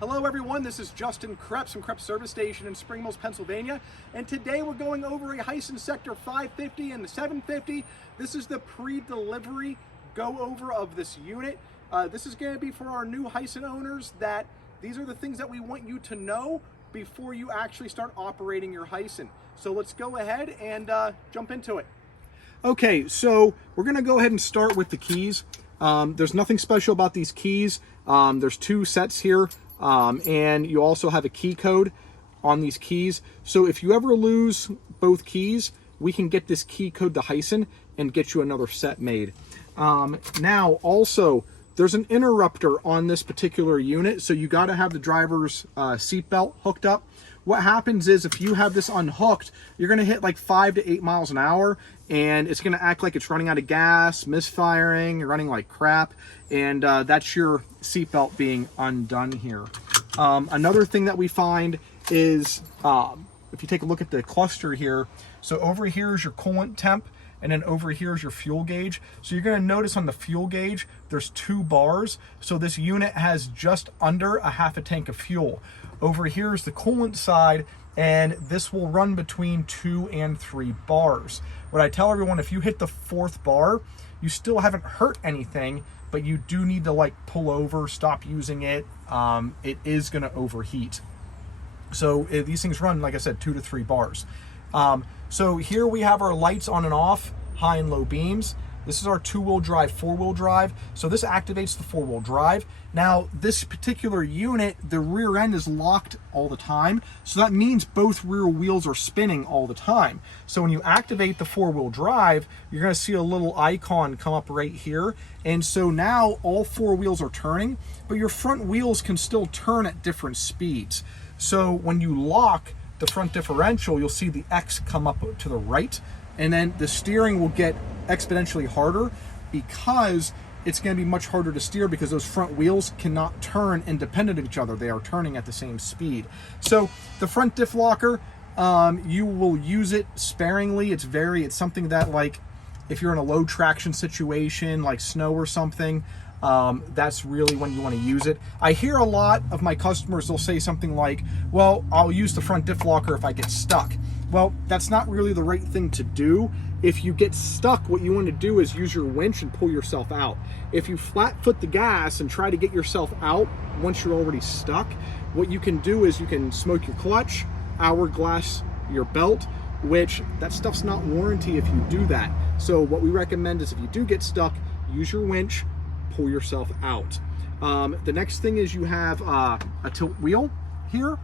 Hello everyone, this is Justin Kreps from Kreps Service Station in Spring Mills, Pennsylvania. And today we're going over a HiSun Sector 550 and the 750. This is the pre-delivery go-over of this unit. This is going to be for our new HiSun owners that these are the things that we want you to know before you actually start operating your HiSun. So let's go ahead and jump into it. Okay, so we're going to go ahead and start with the keys. There's nothing special about these keys. There's two sets here. And you also have a key code on these keys. So if you ever lose both keys, we can get this key code to HiSun and get you another set made. Now also, there's an interrupter on this particular unit, so you got to have the driver's seatbelt hooked up. What happens is if you have this unhooked, you're going to hit like 5 to 8 miles an hour, and it's going to act like it's running out of gas, misfiring, you're running like crap, and that's your seatbelt being undone here. Another thing that we find is if you take a look at the cluster here, so over here is your coolant temp, and then over here is your fuel gauge. So you're going to notice on the fuel gauge, there's 2 bars. So this unit has just under a half a tank of fuel. Over here is the coolant side, and this will run between 2 and 3 bars. What I tell everyone, if you hit the 4th bar, you still haven't hurt anything, but you do need to like pull over, stop using it. It is going to overheat. So these things run, like I said, 2 to 3 bars. So here we have our lights on and off, high and low beams. This is our 2-wheel drive, 4-wheel drive. So this activates the 4-wheel drive. Now this particular unit, the rear end is locked all the time. So that means both rear wheels are spinning all the time. So when you activate the 4-wheel drive, you're gonna see a little icon come up right here. And so now all 4 wheels are turning, but your front wheels can still turn at different speeds. So when you lock the front differential, you'll see the X come up to the right, and then the steering will get exponentially harder because it's going to be much harder to steer because those front wheels cannot turn independent of each other. They are turning at the same speed. So the front diff locker, you will use it sparingly. It's something that, like, if you're in a low traction situation like snow or something, that's really when you want to use it. I hear a lot of my customers, they'll say something like, well, I'll use the front diff locker if I get stuck. Well, that's not really the right thing to do. If you get stuck, what you want to do is use your winch and pull yourself out. If you flat foot the gas and try to get yourself out once you're already stuck, what you can do is you can smoke your clutch, hourglass your belt, which that stuff's not warranty if you do that. So what we recommend is if you do get stuck, use your winch, pull yourself out. The next thing is you have a tilt wheel here,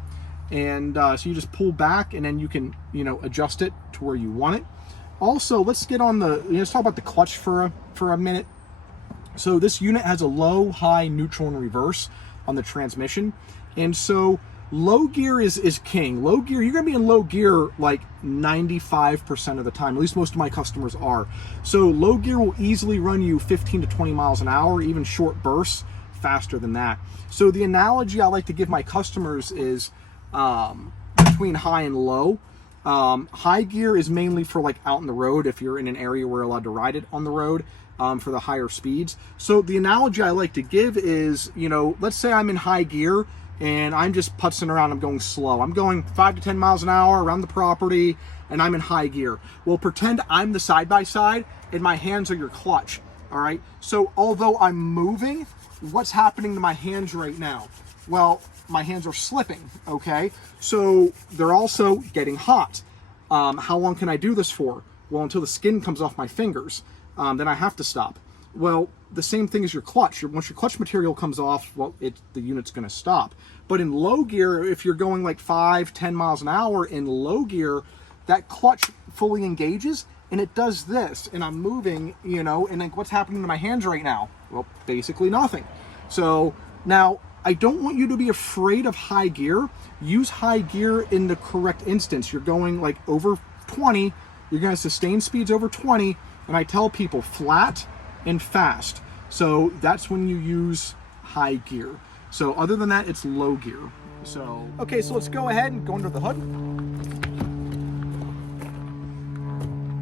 and so you just pull back and then you can, adjust it to where you want it. Also, let's get on let's talk about the clutch for a minute. So this unit has a low, high, neutral, and reverse on the transmission, and so low gear is king. Low gear, you're gonna be in low gear like 95% of the time. At least most of my customers are. So low gear will easily run you 15 to 20 miles an hour, even short bursts faster than that. So the analogy I like to give my customers is between high and low. High gear is mainly for like out in the road if you're in an area where you're allowed to ride it on the road for the higher speeds. So the analogy I like to give is, let's say I'm in high gear and I'm just putzing around, I'm going slow. I'm going 5 to 10 miles an hour around the property and I'm in high gear. Well, pretend I'm the side-by-side and my hands are your clutch, all right? So although I'm moving, what's happening to my hands right now? Well, my hands are slipping, okay? So they're also getting hot. How long can I do this for? Well, until the skin comes off my fingers. Then I have to stop. Well, the same thing as your clutch. Once your clutch material comes off, well, the unit's gonna stop. But in low gear, if you're going like 5, 10 miles an hour in low gear, that clutch fully engages and it does this. And I'm moving, and like what's happening to my hands right now? Well, basically nothing. So now, I don't want you to be afraid of high gear. Use high gear in the correct instance. You're going like over 20, you're gonna sustain speeds over 20, and I tell people flat and fast. So that's when you use high gear. So other than that, it's low gear. So, okay, so let's go ahead and go under the hood.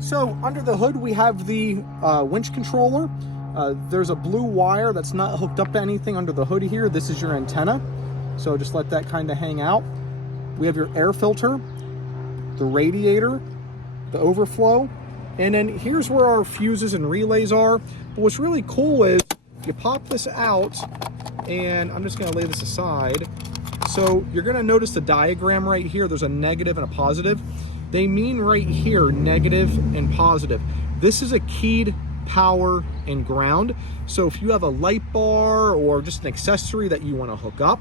So under the hood, we have the winch controller. There's a blue wire that's not hooked up to anything under the hood here. This is your antenna. So just let that kind of hang out. We have your air filter, the radiator, the overflow, and then here's where our fuses and relays are. But what's really cool is you pop this out, and I'm just gonna lay this aside. So you're gonna notice the diagram right here, there's a negative and a positive. They mean right here, negative and positive. This is a keyed power and ground. So if you have a light bar or just an accessory that you wanna hook up,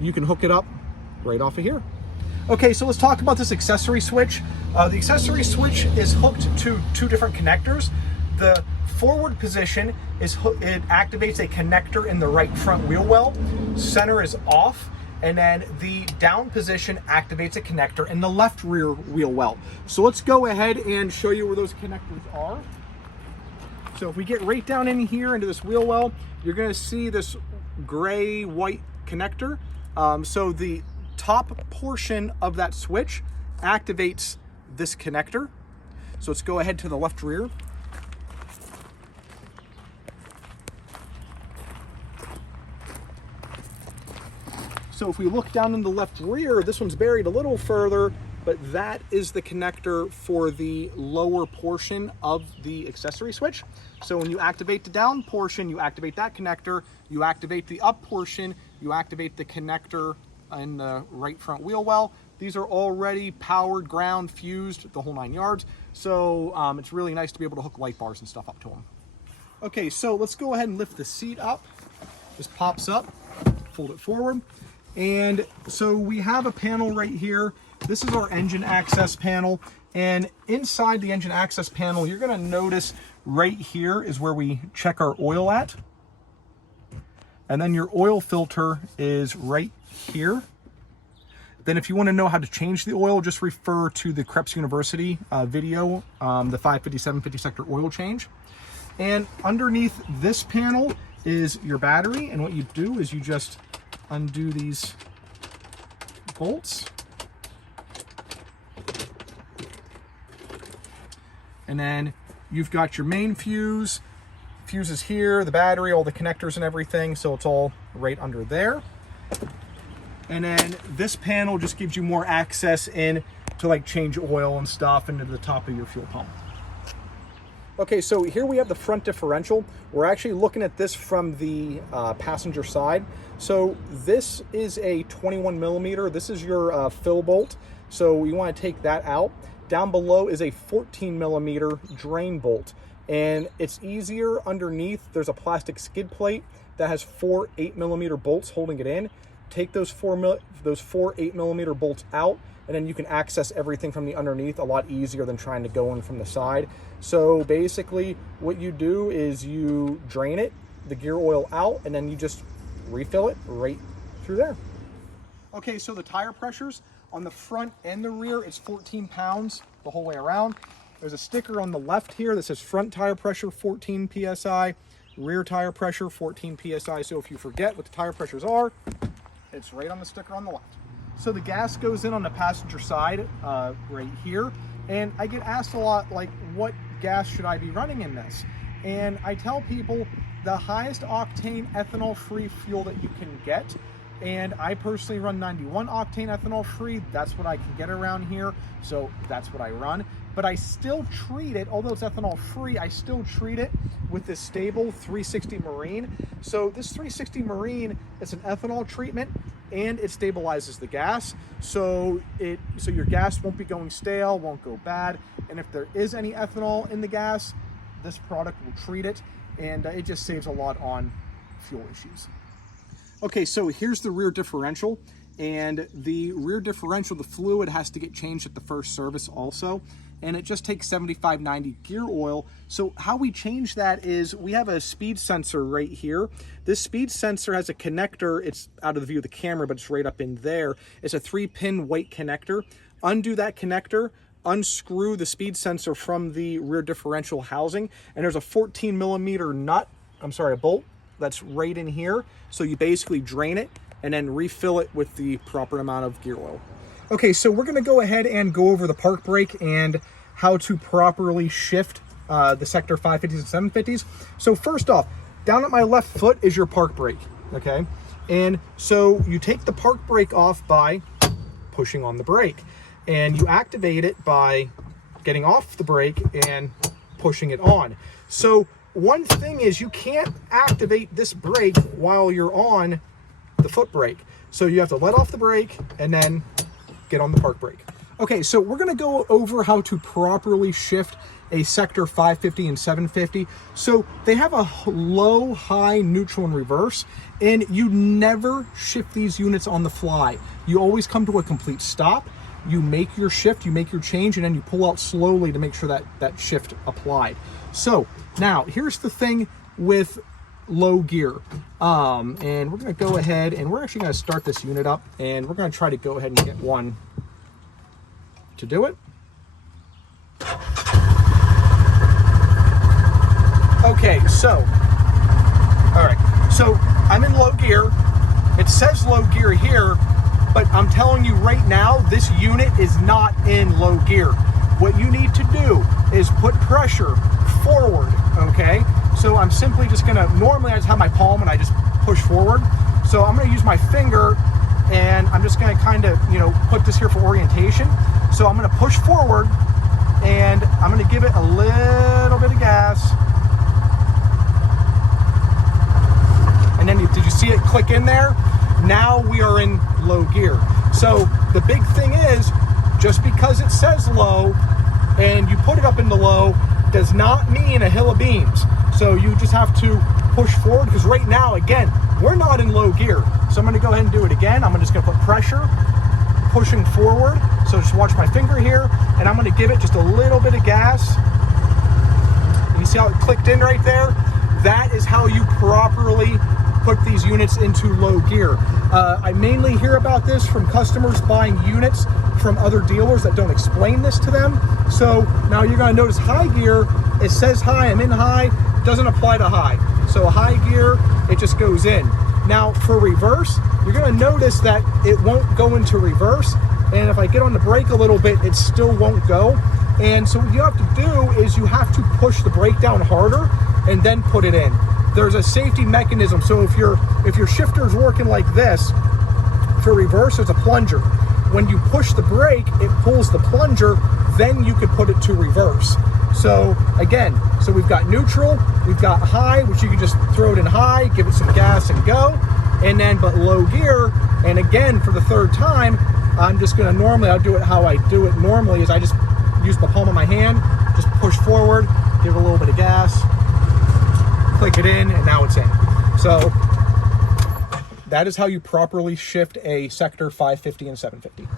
you can hook it up right off of here. Okay, so let's talk about this accessory switch. The accessory switch is hooked to two different connectors. The forward position is it activates a connector in the right front wheel well. Center is off, and then the down position activates a connector in the left rear wheel well. So let's go ahead and show you where those connectors are. So if we get right down in here into this wheel well, you're gonna see this gray-white connector. So the top portion of that switch activates this connector. So let's go ahead to the left rear. So if we look down in the left rear, this one's buried a little further, but that is the connector for the lower portion of the accessory switch. So when you activate the down portion, you activate that connector. You activate the up portion, you activate the connector in the right front wheel well. These are already powered, ground, fused, the whole 9 yards. So it's really nice to be able to hook light bars and stuff up to them. Okay, so let's go ahead and lift the seat up. This pops up, fold it forward. And so we have a panel right here. This is our engine access panel. And inside the engine access panel, you're gonna notice right here is where we check our oil at. And then your oil filter is right here. Then if you want to know how to change the oil, just refer to the Kreps University video, the 550, 750 sector oil change. And underneath this panel is your battery. And what you do is you just undo these bolts. And then you've got your main fuse. Fuse is here, the battery, all the connectors and everything. So it's all right under there. And then this panel just gives you more access in to like change oil and stuff into the top of your fuel pump. Okay, so here we have the front differential. We're actually looking at this from the passenger side. So this is a 21 millimeter. This is your fill bolt. So you want to take that out. Down below is a 14 millimeter drain bolt. And it's easier underneath. There's a plastic skid plate that has 4 8mm bolts holding it in. Take those four 8mm bolts out, and then you can access everything from the underneath a lot easier than trying to go in from the side. So basically what you do is you drain it, the gear oil out, and then you just refill it right through there. Okay, so the tire pressures on the front and the rear, it's 14 pounds the whole way around. There's a sticker on the left here that says front tire pressure 14 PSI, rear tire pressure 14 PSI. So if you forget what the tire pressures are, it's right on the sticker on the left. So the gas goes in on the passenger side right here. And I get asked a lot, like, what gas should I be running in this? And I tell people the highest octane ethanol-free fuel that you can get. And I personally run 91 octane ethanol-free. That's what I can get around here. So that's what I run. But I still treat it, although it's ethanol-free, I still treat it with this stable 360 Marine. So this 360 Marine, it's an ethanol treatment and it stabilizes the gas. So your gas won't be going stale, won't go bad. And if there is any ethanol in the gas, this product will treat it, and it just saves a lot on fuel issues. Okay, so here's the rear differential. And the rear differential, the fluid has to get changed at the first service also. And it just takes 75/90 gear oil. So how we change that is we have a speed sensor right here. This speed sensor has a connector. It's out of the view of the camera, but it's right up in there. It's a 3-pin white connector. Undo that connector, unscrew the speed sensor from the rear differential housing, and there's a 14 millimeter a bolt that's right in here. So you basically drain it and then refill it with the proper amount of gear oil. Okay, so we're gonna go ahead and go over the park brake and how to properly shift the sector 550s and 750s. So first off, down at my left foot is your park brake, okay? And so you take the park brake off by pushing on the brake, and you activate it by getting off the brake and pushing it on. So one thing is you can't activate this brake while you're on the foot brake. So you have to let off the brake and then get on the park brake. Okay, so we're gonna go over how to properly shift a sector 550 and 750. So they have a low, high, neutral, and reverse, and you never shift these units on the fly. You always come to a complete stop, you make your shift, you make your change, and then you pull out slowly to make sure that that shift applied. So now here's the thing with low gear. And we're gonna go ahead and we're actually gonna start this unit up, and we're gonna try to go ahead and get one to do it. Okay, so, all right, so I'm in low gear. It says low gear here, but I'm telling you right now, this unit is not in low gear. What you need to do is put pressure forward, okay? So I'm simply just gonna, normally I just have my palm and I just push forward. So I'm gonna use my finger, and I'm just gonna kind of, you know, put this here for orientation. So I'm gonna push forward, and I'm gonna give it a little bit of gas. And then did you see it click in there? Now we are in low gear. So the big thing is, just because it says low and you put it up into low does not mean a hill of beans. So you just have to push forward, because right now, again, we're not in low gear. So I'm gonna go ahead and do it again. I'm just gonna put pressure, pushing forward. So just watch my finger here, and I'm gonna give it just a little bit of gas. And you see how it clicked in right there? That is how you properly put these units into low gear. I mainly hear about this from customers buying units from other dealers that don't explain this to them. So now you're gonna notice high gear, it says high, I'm in high, doesn't apply to high. So high gear, it just goes in. Now for reverse, you're gonna notice that it won't go into reverse. And if I get on the brake a little bit, it still won't go. And so what you have to do is you have to push the brake down harder and then put it in. There's a safety mechanism. So if your shifter is working like this, for reverse, there's a plunger. When you push the brake, it pulls the plunger, then you could put it to reverse. So again, so we've got neutral, we've got high, which you can just throw it in high, give it some gas and go. And then, but low gear, and again, for the third time, I'm just gonna normally, I'll do it how I do it normally, is I just use the palm of my hand, just push forward, give it a little bit of gas, click it in, and now it's in. So that is how you properly shift a sector 550 and 750.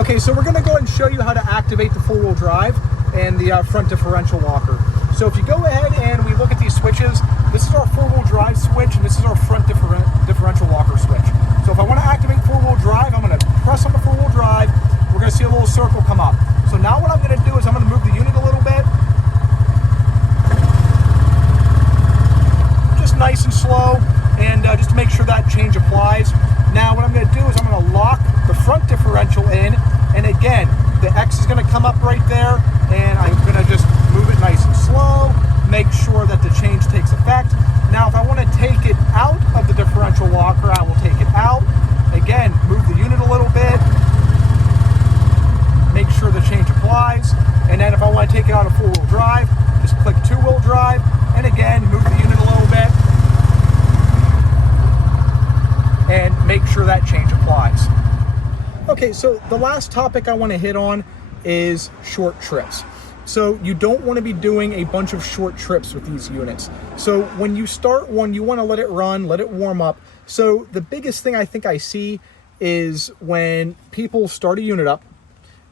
Okay, so we're gonna go ahead and show you how to activate the four-wheel drive and the front differential locker. So if you go ahead and we look at these switches, this is our four-wheel drive switch, and this is our front differential locker switch. So if I wanna activate four-wheel drive, I'm gonna press on the four-wheel drive, we're gonna see a little circle come up. So now what I'm gonna do is I'm gonna move the unit a little bit, just nice and slow, and just to make sure that change applies. Now what I'm gonna do is I'm gonna lock the front differential in, and again, the X is gonna come up right there, and I'm gonna just move it nice and slow, make sure that the change takes effect. Now if I wanna take it out of the differential locker, I will take it out. Again, move the unit a little bit, make sure the change applies, and then if I wanna take it out of four-wheel drive, just click two-wheel drive, and again, move the unit a little bit, and make sure that change applies. Okay, so the last topic I want to hit on is short trips. So you don't want to be doing a bunch of short trips with these units. So when you start one, you want to let it run, let it warm up. So the biggest thing I think I see is when people start a unit up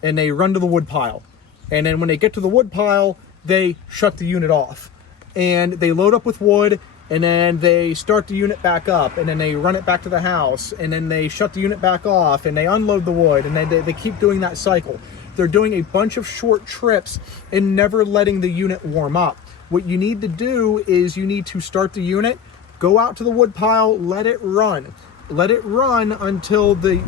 and they run to the wood pile. And then when they get to the wood pile, they shut the unit off. And they load up with wood, and then they start the unit back up, and then they run it back to the house, and then they shut the unit back off, and they unload the wood, and then they keep doing that cycle. They're doing a bunch of short trips and never letting the unit warm up. What you need to do is you need to start the unit, go out to the wood pile, let it run. Let it run until the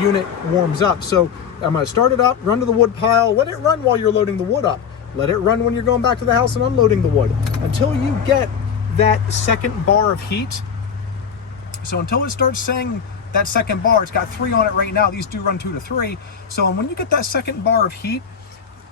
unit warms up. So I'm gonna start it up, run to the wood pile, let it run while you're loading the wood up. Let it run when you're going back to the house and unloading the wood, until you get that second bar of heat. So until it starts saying that second bar, it's got 3 on it right now. These do run 2 to 3. So when you get that second bar of heat,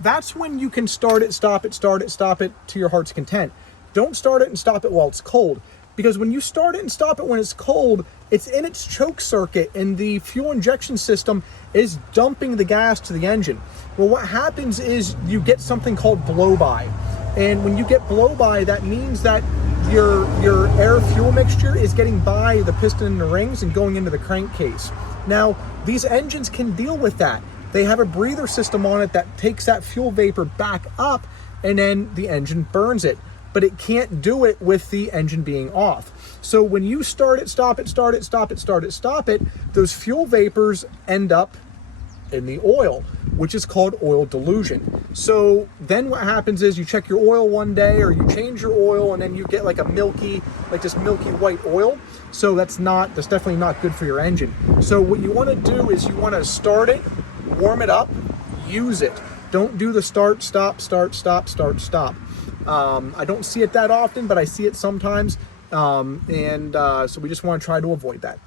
that's when you can start it, stop it, start it, stop it to your heart's content. Don't start it and stop it while it's cold. Because when you start it and stop it when it's cold, it's in its choke circuit and the fuel injection system is dumping the gas to the engine. Well, what happens is you get something called blow-by. And when you get blow-by, that means that your air fuel mixture is getting by the piston and the rings and going into the crankcase. Now, these engines can deal with that. They have a breather system on it that takes that fuel vapor back up and then the engine burns it. But it can't do it with the engine being off. So when you start it, stop it, start it, stop it, start it, stop it, those fuel vapors end up in the oil, which is called oil dilution. So then what happens is you check your oil one day or you change your oil and then you get like a milky, like this milky white oil. So that's definitely not good for your engine. So what you want to do is you want to start it, warm it up, use it. Don't do the start, stop, start, stop, start, stop. I don't see it that often, but I see it sometimes. So we just want to try to avoid that.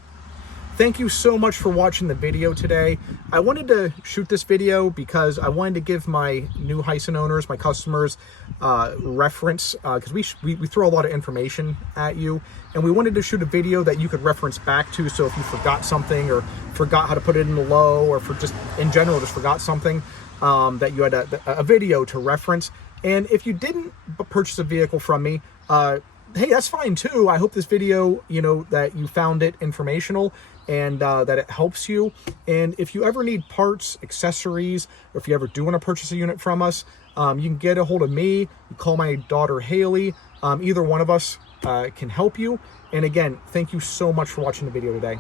Thank you so much for watching the video today. I wanted to shoot this video because I wanted to give my new HiSun owners, my customers, reference, because we throw a lot of information at you, and we wanted to shoot a video that you could reference back to. So if you forgot something or forgot how to put it in the low, or for just in general just forgot something, that you had a video to reference. And if you didn't purchase a vehicle from me, hey, that's fine too. I hope this video, that you found it informational and that it helps you. And if you ever need parts, accessories, or if you ever do want to purchase a unit from us, you can get a hold of me. You call my daughter Haley. Either one of us can help you. And again, thank you so much for watching the video today.